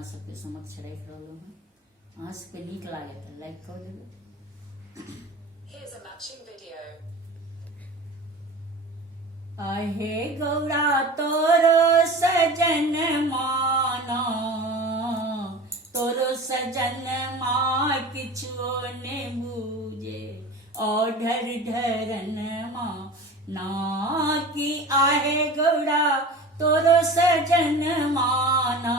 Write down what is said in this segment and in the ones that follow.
अहाँ सबके समक्ष राखि रहलहुँ हँ। अहाँ सबके नीक लागे तऽ लाइक कऽ देबै। Here's a matching video. आहे गौरा तोरो सजन माना, तोरो सजन माँ किछो ने बूझे, ओढ़र ढरन माँ ना की। आहे गौरा तोरो सजन माना,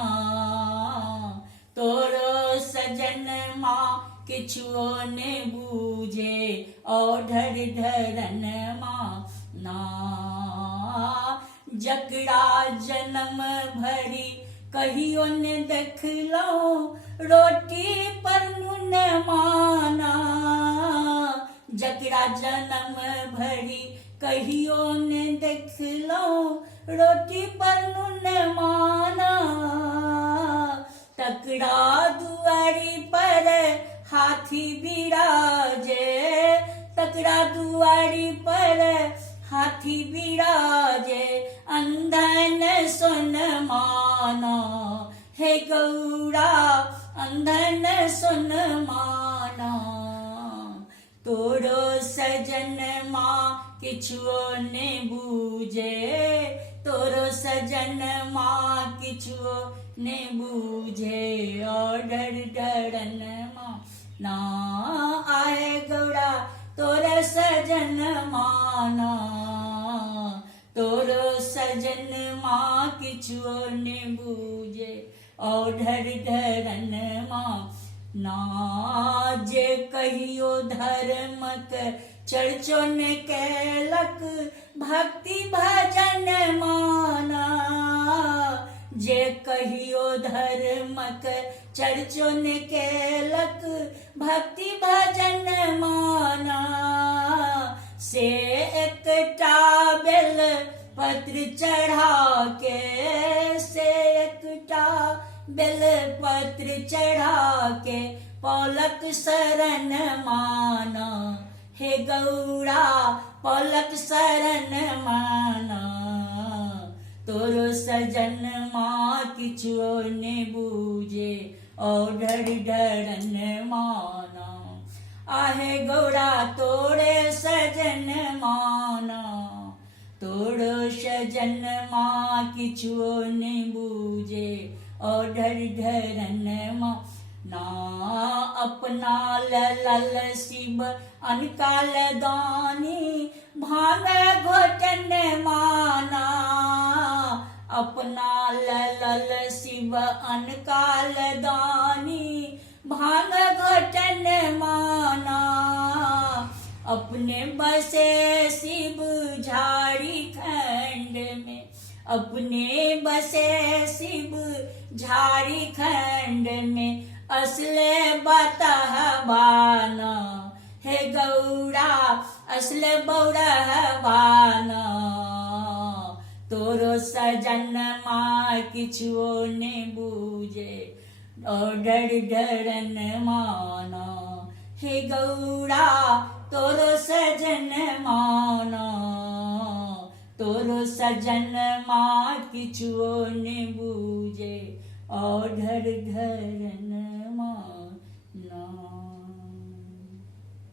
तोरो सजन माँ किछो ने बूझे, ओढ़र ढरन माँ ना। जकरा जन्म भरी कहियो ने देखलहुँ, रोटी पर नून माना। जकरा जन्म भरी कहियो ने देखलहुँ, रोटी पर नून माना। तकरा दुआरी पर हाथी बिराजे, तकरा दुआरी पर हाथी बिराजे, अंधन सुन माना। हे गौरा अंधन सुन माना, तोरो सजन माँ किछो ने बूझे, तोरो सजन माँ किछो ने बूझे, ओढ़र ढरन माँ ना। आहे गौरा तोर सजन माना, तोरो सजन माँ किछो ने बूझे, ओढ़र ढरन माँ ना। जे कहियो धर्मक चर्चो ने केलक, भक्ति भजन माना। जे कहियो धर्मक चर्चो ने केलक, भक्ति भजन माना। से एकटा बेल पत्र चढ़ा के, से एकटा बेल पत्र चढ़ा के, पौलक शरण माना। हे गौरा पौलक शरण माना, तोरो सजन माँ किछो ने बूझे, ओढ़र ढरन माना। आहे गौरा तोरे सजन माना, तोरो सजन माँ किछो ने बूझे, ओढ़र ढरन माना। अपना लल शिव अनकाल दानी, भांग घोटन माना। अपना लल शिव अनकाल दानी, भांग घोटन माना। अपने बसे शिव झाड़ी खंड में, अपने बसे शिव झाड़ी खंड में, असले बतहबाना। हे गौरा असले बौरहबाना, तोरो सजन माँ किछो ने बूझे, ओढ़र ढरन माना। हे गौरा तोरो सजन माना, तोरो सजन माँ किछो ने बूझे, ओढ़र ढरन